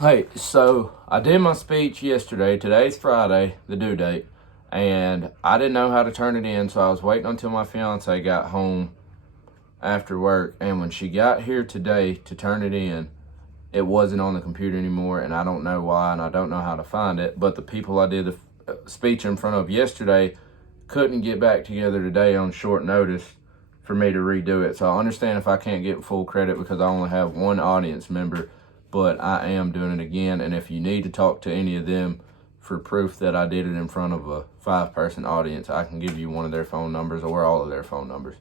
Hey, so I did my speech yesterday. Today's Friday, the due date, and I didn't know how to turn it in, so I was waiting until my fiance got home after work. And when she got here today to turn it in, it wasn't on the computer anymore, and I don't know why, and I don't know how to find it. But the people I did the speech in front of yesterday couldn't get back together today on short notice for me to redo it. So I understand if I can't get full credit because I only have one audience member, but I am doing it again. And if you need to talk to any of them for proof that I did it in front of a 5-person audience, I can give you one of their phone numbers or all of their phone numbers.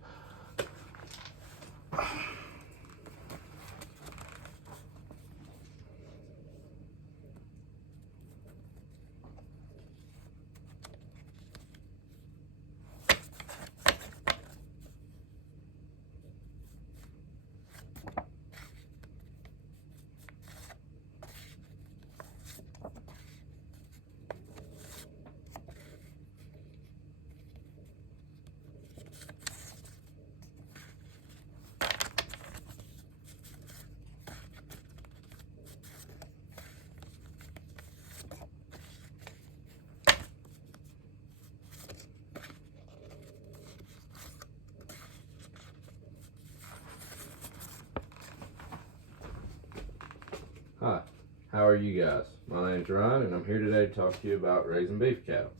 Hi, how are you guys? My name's Ryan, and I'm here today to talk to you about raising beef cattle.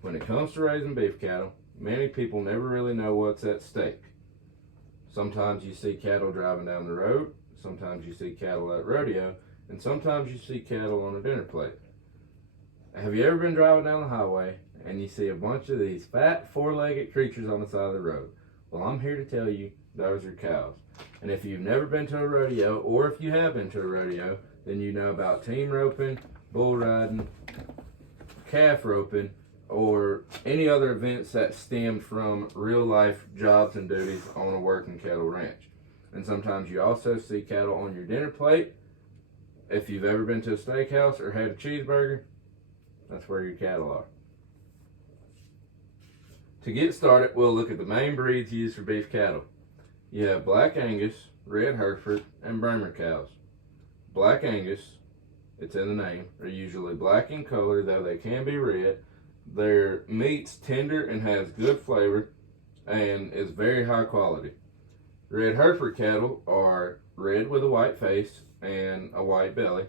When it comes to raising beef cattle, many people never really know what's at stake. Sometimes you see cattle driving down the road, sometimes you see cattle at rodeo, and sometimes you see cattle on a dinner plate. Have you ever been driving down the highway and you see a bunch of these fat, four-legged creatures on the side of the road? Well, I'm here to tell you those are cows. And if you've never been to a rodeo, or if you have been to a rodeo, then you know about team roping, bull riding, calf roping, or any other events that stem from real life jobs and duties on a working cattle ranch. And sometimes you also see cattle on your dinner plate. If you've ever been to a steakhouse or had a cheeseburger, that's where your cattle are. To get started, we'll look at the main breeds used for beef cattle. You have Black Angus, Red Hereford, and Bremer cows. Black Angus, it's in the name, are usually black in color, though they can be red. Their meat's tender and has good flavor and is very high quality. Red Hereford cattle are red with a white face and a white belly.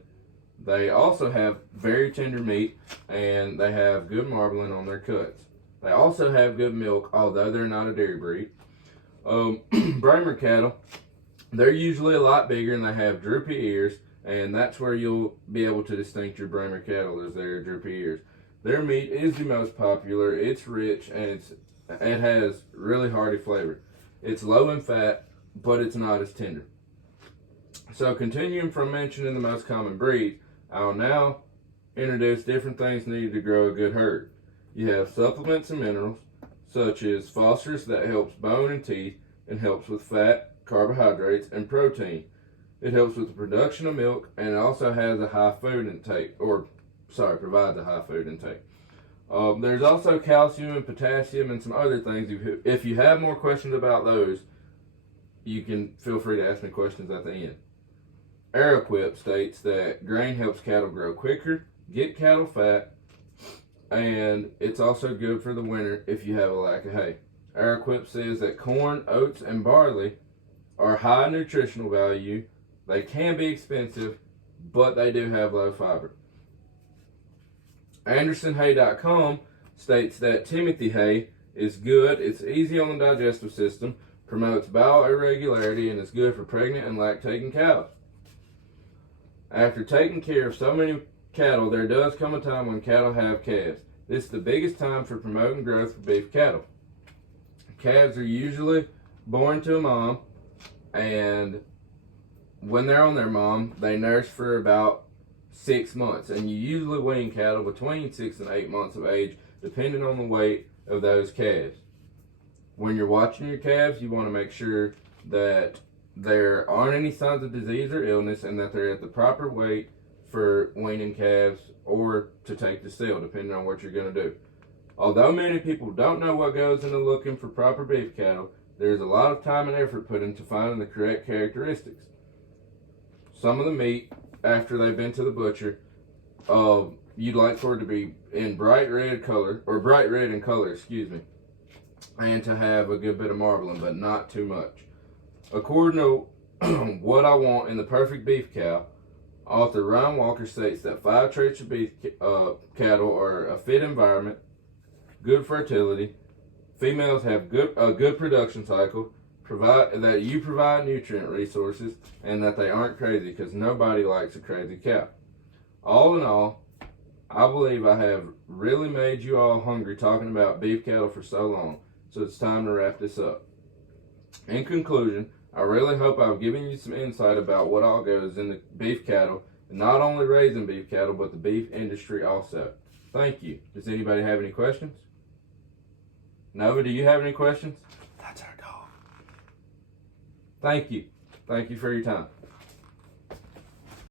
They also have very tender meat and they have good marbling on their cuts. They also have good milk, although they're not a dairy breed. Bremer cattle, they're usually a lot bigger and they have droopy ears, and that's where you'll be able to distinct your Bremer cattle as their droopy ears. Their meat is the most popular. It's rich and it has really hearty flavor. It's low in fat, but it's not as tender. So continuing from mentioning the most common breed, I'll now introduce different things needed to grow a good herd. You have supplements and minerals, such as phosphorus that helps bone and teeth and helps with fat, carbohydrates, and protein. It helps with the production of milk, and it also has a high food intake, provides a high food intake. There's also calcium and potassium and some other things. If you have more questions about those, you can feel free to ask me questions at the end. Aeroquip states that grain helps cattle grow quicker, get cattle fat, and it's also good for the winter if you have a lack of hay. Aeroquip says that corn, oats, and barley are high nutritional value. They can be expensive, but they do have low fiber. AndersonHay.com states that Timothy hay is good, it's easy on the digestive system, promotes bowel irregularity, and is good for pregnant and lactating cows. After taking care of so many cattle, there does come a time when cattle have calves. This is the biggest time for promoting growth for beef cattle. Calves are usually born to a mom, and when they're on their mom, they nurse for about 6 months, and you usually wean cattle between 6 and 8 months of age, depending on the weight of those calves. When you're watching your calves, you want to make sure that there aren't any signs of disease or illness and that they're at the proper weight for weaning calves or to take to sale, depending on what you're going to do. Although many people don't know what goes into looking for proper beef cattle, there's a lot of time and effort put into finding the correct characteristics. Some of the meat after they've been to the butcher, you'd like for it to be in bright red color, or bright red in color, excuse me, and to have a good bit of marbling, but not too much. According to what I want in the perfect beef cow, author Ryan Walker states that 5 traits of beef cattle are a fit environment, good fertility, females have a good production cycle, that you provide nutrient resources, and that they aren't crazy, because nobody likes a crazy cow. All in all, I believe I have really made you all hungry talking about beef cattle for so long, so it's time to wrap this up. In conclusion, I really hope I've given you some insight about what all goes into beef cattle, and not only raising beef cattle, but the beef industry also. Thank you. Does anybody have any questions? Nova, do you have any questions? That's our dog. Thank you. Thank you for your time.